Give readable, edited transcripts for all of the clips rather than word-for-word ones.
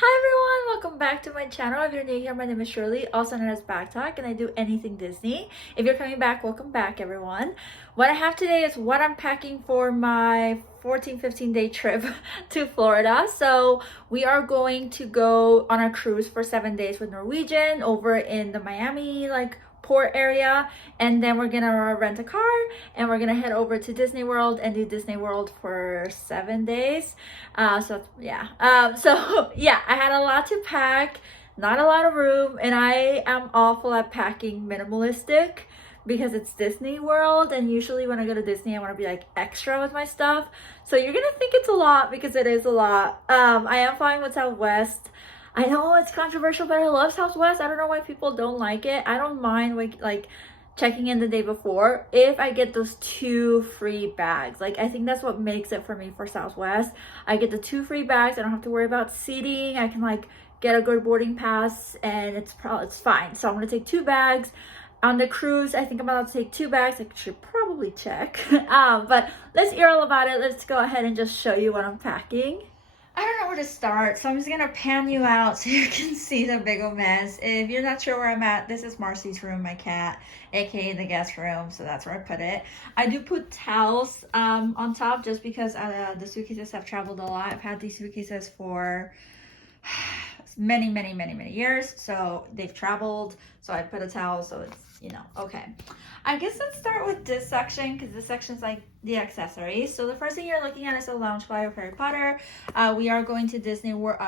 Hi everyone, welcome back to my channel. If you're new here, my name is Shirley, also known as Backttalk, and I do anything Disney. If you're coming back, welcome back everyone. What I have today is what I'm packing for my 15 day trip to Florida. So we are going to go on a cruise for 7 days with Norwegian over in the Miami port area, and then we're gonna rent a car and we're gonna head over to Disney World and do Disney World for 7 days. So yeah, yeah, I had a lot to pack, not a lot of room, and I am awful at packing minimalistic because it's Disney World, and usually when I go to Disney I want to be like extra with my stuff. So you're gonna think it's a lot because it is a lot. I am flying with Southwest. I know it's controversial, but I love Southwest. I don't know why people don't like it. I don't mind like checking in the day before if I get those 2 free bags. Like, I think that's what makes it for me for Southwest. I get the 2 free bags. I don't have to worry about seating. I can like get a good boarding pass, and it's fine. So I'm gonna take 2 bags. On the cruise, I think I'm about to take 2 bags. I should probably check. But let's hear all about it. Let's go ahead and just show you what I'm packing. I don't know where to start, so I'm just gonna pan you out so you can see the big old mess. If you're not sure where I'm at, this is Marcy's room, my cat, aka the guest room, so that's where I put it. I do put towels on top just because the suitcases have traveled a lot. I've had these suitcases for many years, so they've traveled, so I put a towel so it's, you know, okay. I guess let's start with this section because this section is like the accessories. So the first thing you're looking at is a Loungefly of Harry Potter. We are going to Disney World.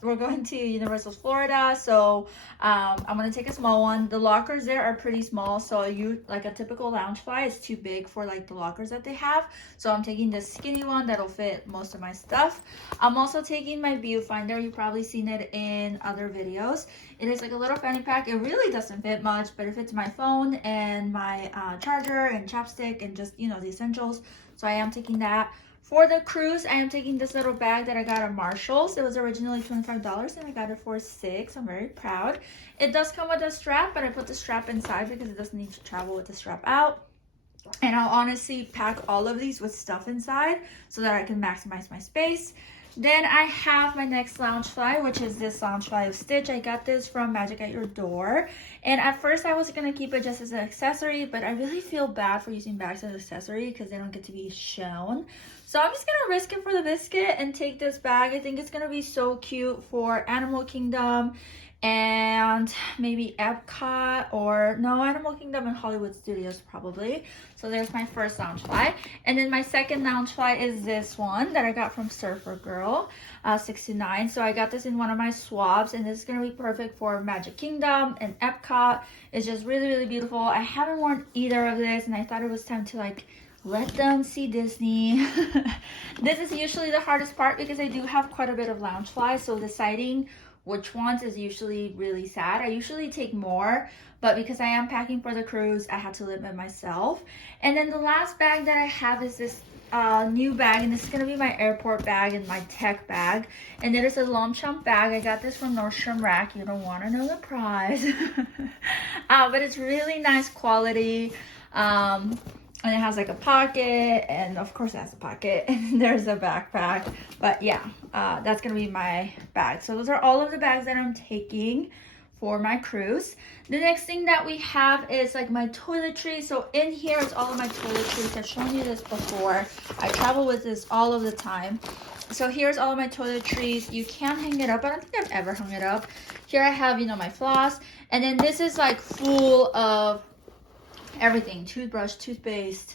We're going to Universal Florida, so I'm gonna take a small one. The lockers there are pretty small, so you like a typical Loungefly is too big for like the lockers that they have. So I'm taking this skinny one that'll fit most of my stuff. I'm also taking my viewfinder. You've probably seen it in other videos. It is like a little fanny pack. It really doesn't fit much, but it fits my phone and my charger and chapstick and just, you know, the essentials. So I am taking that. For the cruise, I am taking this little bag that I got at Marshall's. It was originally $25 and I got it for $6. I'm very proud. It does come with a strap, but I put the strap inside because it doesn't need to travel with the strap out. And I'll honestly pack all of these with stuff inside so that I can maximize my space. Then I have my next Loungefly, which is this Loungefly of Stitch. I got this from Magic at Your Door. And at first I was going to keep it just as an accessory, but I really feel bad for using bags as an accessory because they don't get to be shown. So I'm just going to risk it for the biscuit and take this bag. I think it's going to be so cute for Animal Kingdom and maybe Epcot, or no, Animal Kingdom and Hollywood Studios probably. So there's my first Loungefly. And then my second Loungefly is this one that I got from Surfer Girl, 69. So I got this in one of my swabs, and this is going to be perfect for Magic Kingdom and Epcot. It's just really beautiful. I haven't worn either of this, and I thought it was time to like let them see Disney. This is usually the hardest part because I do have quite a bit of Loungefly, so deciding which ones is usually really sad. I usually take more, but because I am packing for the cruise, I had to limit myself. And then the last bag that I have is this new bag, and this is going to be my airport bag and my tech bag. And it is a lump sum bag. I got this from Nordstrom Rack. You don't want to know the price. But it's really nice quality. And it has like a pocket, and of course it has a pocket, and there's a backpack. But yeah, that's gonna be my bag. So those are all of the bags that I'm taking for my cruise. The next thing that we have is like my toiletries. So in here is all of my toiletries. I've shown you this before. I travel with this all of the time. So here's all of my toiletries. You can hang it up. I don't think I've ever hung it up. Here I have, you know, my floss, and then this is like full of everything: toothbrush, toothpaste,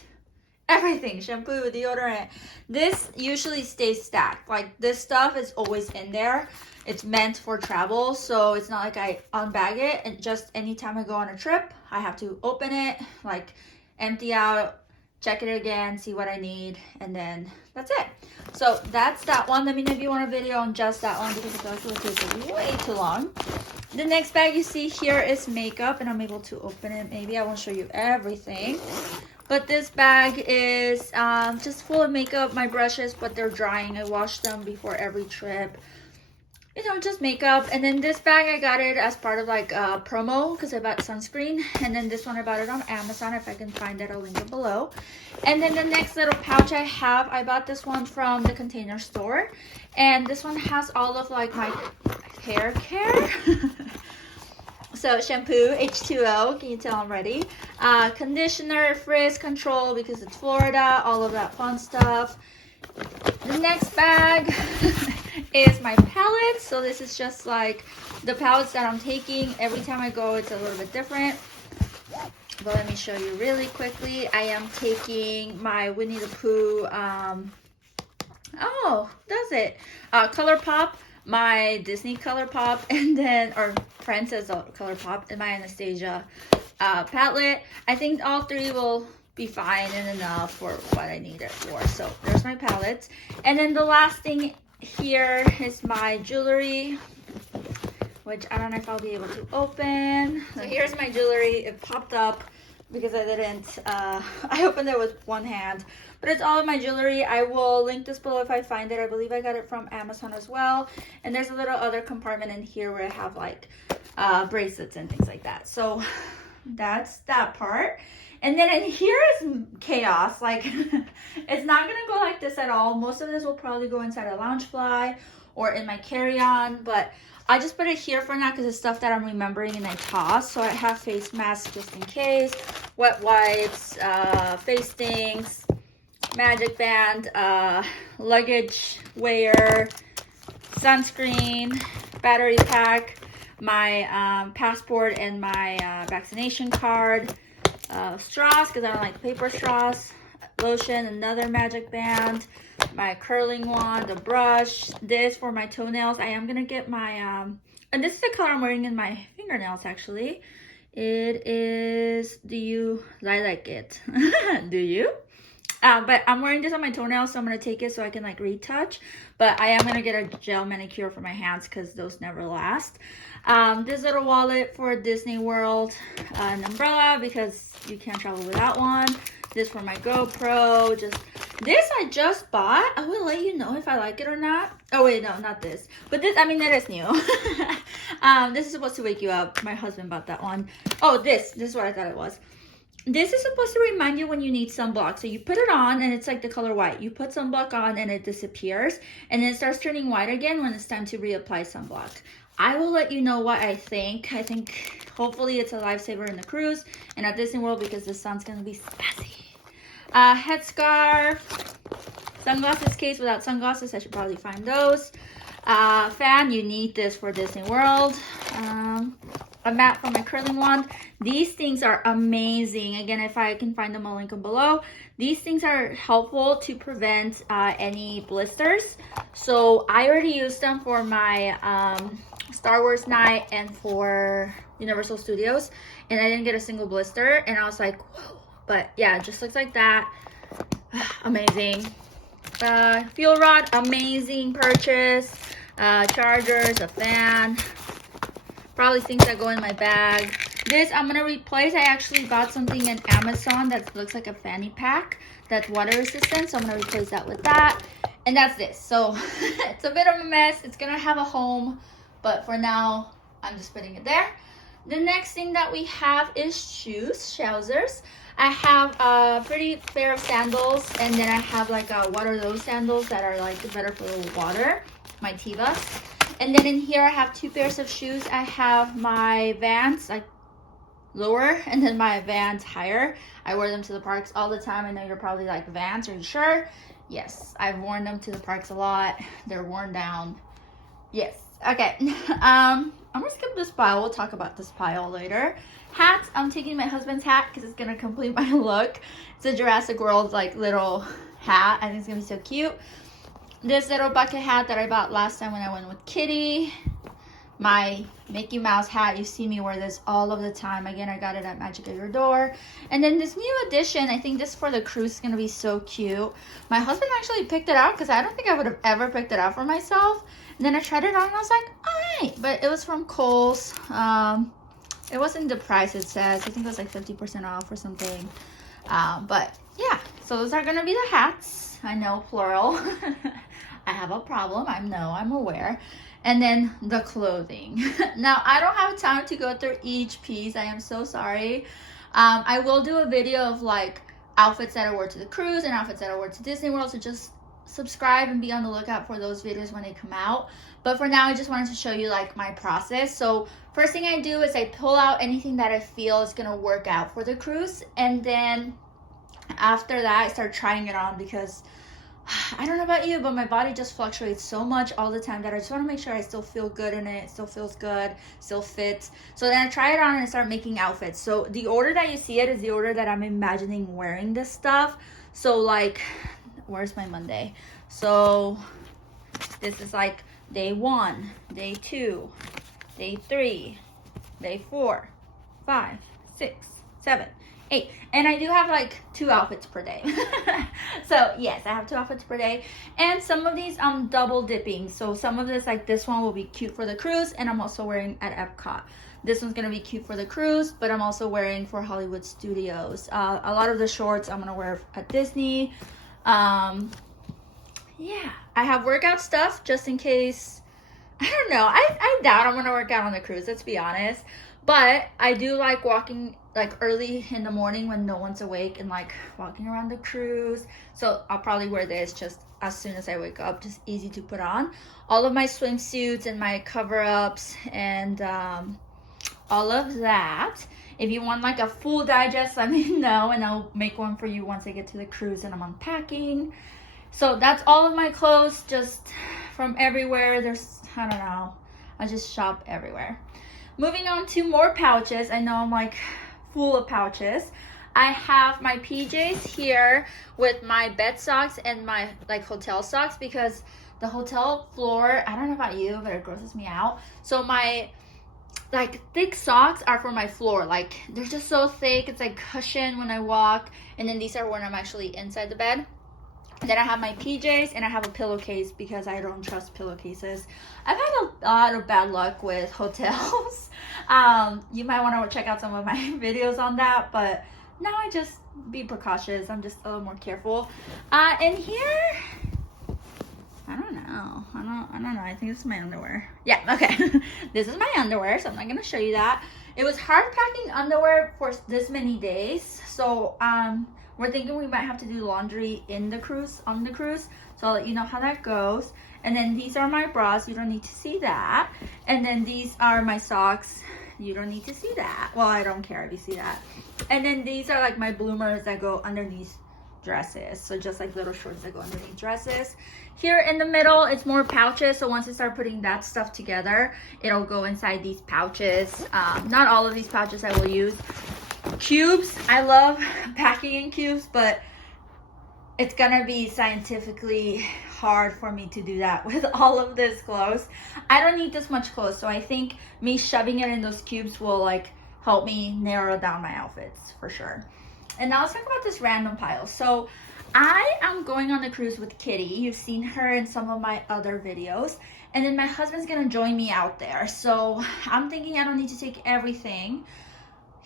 everything, shampoo, deodorant. This usually stays stacked. Like, this stuff is always in there. It's meant for travel, so it's not like I unbag it and just anytime I go on a trip I have to open it, like empty out, check it again, see what I need, and then that's it. So that's that one. Let me know if you want a video on just that one because I feel like it will take way too long. The next bag you see here is makeup, and I'm able to open it. Maybe I won't show you everything, but this bag is just full of makeup. My brushes, but they're drying. I wash them before every trip. you know, just makeup. And then this bag, I got it as part of like a promo because I bought sunscreen. And then this one, I bought it on Amazon. If I can find it, I'll link it below. And then the next little pouch I bought this one from the Container Store. And this one has all of like my hair care. So shampoo, H2O, can you tell I'm ready? Conditioner, frizz control because it's Florida, all of that fun stuff. The next bag is my palettes. So this is just like the palettes that I'm taking. Every time I go, it's a little bit different. But let me show you really quickly. I am taking my Winnie the Pooh, ColourPop, my Disney ColourPop, and then, or Princess ColourPop, and my Anastasia palette. I think all three will be fine and enough for what I need it for. So there's my palettes. And then the last thing here is my jewelry, which I don't know if I'll be able to open. So here's my jewelry. It popped up because I didn't, I opened it with one hand, but it's all of my jewelry. I will link this below if I find it. I believe I got it from Amazon as well. And there's a little other compartment in here where I have like bracelets and things like that. So that's that part. And then in here is chaos. Like it's not gonna go like this at all. Most of this will probably go inside a Loungefly or in my carry-on, but I just put it here for now because it's stuff that I'm remembering and I toss. So I have face masks just in case, wet wipes, face things, magic band, luggage wear, sunscreen, battery pack, my passport and my vaccination card, straws because I don't like paper straws, lotion, another magic band, my curling wand, a brush, this for my toenails. I am gonna get my and this is the color I'm wearing in my fingernails actually. It is, I like it. Do you? But I'm wearing this on my toenails, so I'm gonna take it so I can like retouch. But I am gonna get a gel manicure for my hands because those never last. This little wallet for Disney World, an umbrella because you can't travel without one. This for my GoPro. This I just bought. I will let you know if I like it or not. Oh wait, no, not this. But this, I mean, that is new. This is supposed to wake you up. My husband bought that one. Oh, this is what I thought it was. This is supposed to remind you when you need sunblock. So you put it on and it's like the color white. You put sunblock on and it disappears. And then it starts turning white again when it's time to reapply sunblock. I will let you know what I think. I think hopefully it's a lifesaver in the cruise and at Disney World because the sun's going to be spicy. Headscarf, sunglasses case without sunglasses. I should probably find those. Fan, you need this for Disney World. A mat for my curling wand. These things are amazing. Again, if I can find them, I'll link them below. These things are helpful to prevent any blisters. So I already used them for my Star Wars night and for Universal Studios, and I didn't get a single blister, and I was like, whoa. But yeah, it just looks like that. Amazing. Fuel rod, amazing purchase. Chargers, a fan. Probably things that go in my bag. This I'm gonna replace. I actually bought something in Amazon that looks like a fanny pack that's water resistant, so I'm gonna replace that with that. And that's this. So it's a bit of a mess. It's gonna have a home, but for now I'm just putting it there. The next thing that we have is shoes, trousers. I have a pretty pair of sandals, and then I have like what are those sandals that are like better for the water, my Tevas. And then in here I have two pairs of shoes. I have my Vans like lower and then my Vans higher. I wear them to the parks all the time. I know you're probably like, Vans, are you sure? Yes, I've worn them to the parks a lot. They're worn down. Yes. Okay. I'm gonna skip this pile. We'll talk about this pile later. Hats. I'm taking my husband's hat because it's gonna complete my look. It's a Jurassic World like little hat. I think it's gonna be so cute. This little bucket hat that I bought last time when I went with Kitty. My Mickey Mouse hat. You see me wear this all of the time. Again, I got it at Magic at Your Door. And then this new addition, I think this for the cruise is going to be so cute. My husband actually picked it out because I don't think I would have ever picked it out for myself. And then I tried it on and I was like, alright. But it was from Kohl's. It wasn't the price it says. I think it was like 50% off or something. But yeah, so those are going to be the hats. I know, plural. I have a problem. I'm aware. And then the clothing. Now, I don't have time to go through each piece. I am so sorry. I will do a video of like outfits that I wore to the cruise and outfits that I wore to Disney World. So just subscribe and be on the lookout for those videos when they come out. But for now, I just wanted to show you like my process. So first thing I do is I pull out anything that I feel is gonna work out for the cruise. And then after that, I start trying it on because I don't know about you, but my body just fluctuates so much all the time that I just want to make sure I still feel good in it, still feels good, still fits. So then I try it on and I start making outfits. So the order that you see it is the order that I'm imagining wearing this stuff. So like, where's my Monday? So this is like day 1, day 2, day 3, day 4, 5, 6, 7, 8. And I do have like 2 outfits per day. So yes, I have 2 outfits per day. And some of these I'm double dipping. So some of this, like this one will be cute for the cruise, and I'm also wearing at Epcot. This one's gonna be cute for the cruise, but I'm also wearing for Hollywood Studios. A lot of the shorts I'm gonna wear at Disney. Yeah, I have workout stuff just in case. I don't know. I doubt I'm gonna work out on the cruise, let's be honest. But I do like walking like early in the morning when no one's awake and like walking around the cruise. So I'll probably wear this just as soon as I wake up, just easy to put on. All of my swimsuits and my cover-ups and all of that. If you want like a full digest, let me know and I'll make one for you once I get to the cruise and I'm unpacking. So that's all of my clothes, just from everywhere. There's, I don't know, I just shop everywhere. Moving on to more pouches. I know I'm like full of pouches. I have my PJs here with my bed socks and my like hotel socks because the hotel floor, I don't know about you, but it grosses me out. So my like thick socks are for my floor. Like they're just so thick. It's like cushion when I walk. And then these are when I'm actually inside the bed. Then I have my PJs and I have a pillowcase because I don't trust pillowcases. I've had a lot of bad luck with hotels. You might want to check out some of my videos on that, but now I just be precautious. I'm just a little more careful. And here, I don't know. I don't know. I think this is my underwear. Yeah, okay. This is my underwear, so I'm not gonna show you that. It was hard packing underwear for this many days, so we're thinking we might have to do laundry on the cruise. So I'll let you know how that goes. And then these are my bras. You don't need to see that. And then these are my socks. You don't need to see that. Well, I don't care if you see that. And then these are like my bloomers that go underneath dresses. So just like little shorts that go underneath dresses. Here in the middle, it's more pouches. So once I start putting that stuff together, it'll go inside these pouches. Not all of these pouches I will use. Cubes, I love packing in cubes, but it's gonna be scientifically hard for me to do that with all of this clothes. I don't need this much clothes, so I think me shoving it in those cubes will like help me narrow down my outfits for sure. And now let's talk about this random pile. So I am going on the cruise with Kitty. You've seen her in some of my other videos. And then my husband's gonna join me out there. So I'm thinking I don't need to take everything.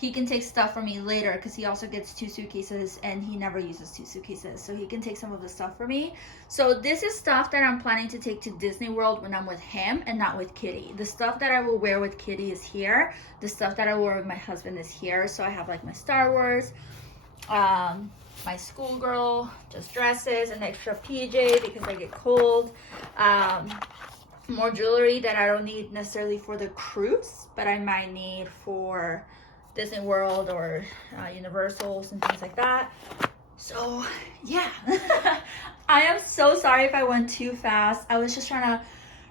He can take stuff for me later because he also gets 2 suitcases and he never uses 2 suitcases. So he can take some of the stuff for me. So this is stuff that I'm planning to take to Disney World when I'm with him and not with Kitty. The stuff that I will wear with Kitty is here. The stuff that I will wear with my husband is here. So I have like my Star Wars, my schoolgirl, just dresses, an extra PJ because I get cold. More jewelry that I don't need necessarily for the cruise, but I might need for Disney World or Universals and things like that. So yeah. I am so sorry if I went too fast. I was just trying to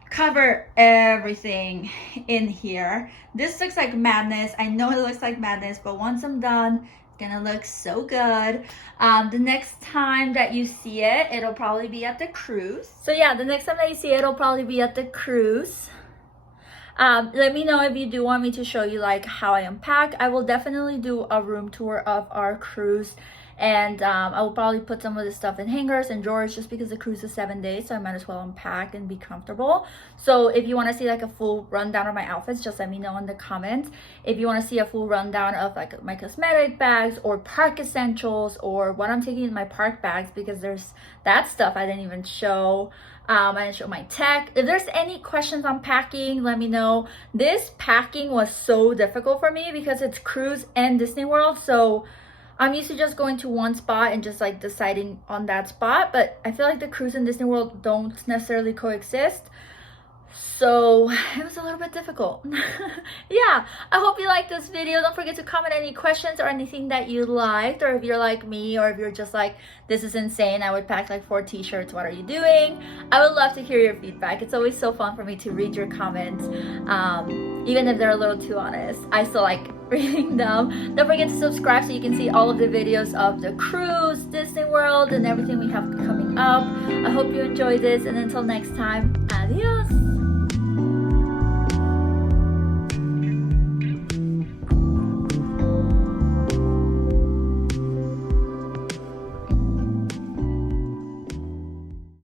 cover everything in here. This looks like madness. I know it looks like madness, but once I'm done, it's gonna look so good. The next time that you see it, it'll probably be at the cruise. So yeah, the next time that you see it, it'll probably be at the cruise. Let me know if you do want me to show you like how I unpack. I will definitely do a room tour of our cruise, and I will probably put some of this stuff in hangers and drawers just because the cruise is 7 days, so I might as well unpack and be comfortable. So if you want to see like a full rundown of my outfits, just let me know in the comments. If you want to see a full rundown of like my cosmetic bags or park essentials or what I'm taking in my park bags, because there's that stuff I didn't even show. and show my tech. If there's any questions on packing, let me know. This packing was so difficult for me because it's cruise and Disney World, so I'm used to just going to one spot and just like deciding on that spot, but I feel like the cruise and Disney World don't necessarily coexist. So it was a little bit difficult. Yeah, I hope you liked this video. Don't forget to comment any questions or anything that you liked, or if you're like me, or if you're just like, this is insane, I would pack like 4 t-shirts, what are you doing? I would love to hear your feedback. It's always so fun for me to read your comments, even if they're a little too honest. I still like reading them. Don't forget to subscribe so you can see all of the videos of the cruise, Disney World, and everything we have coming up. I hope you enjoyed this, and until next time, adios.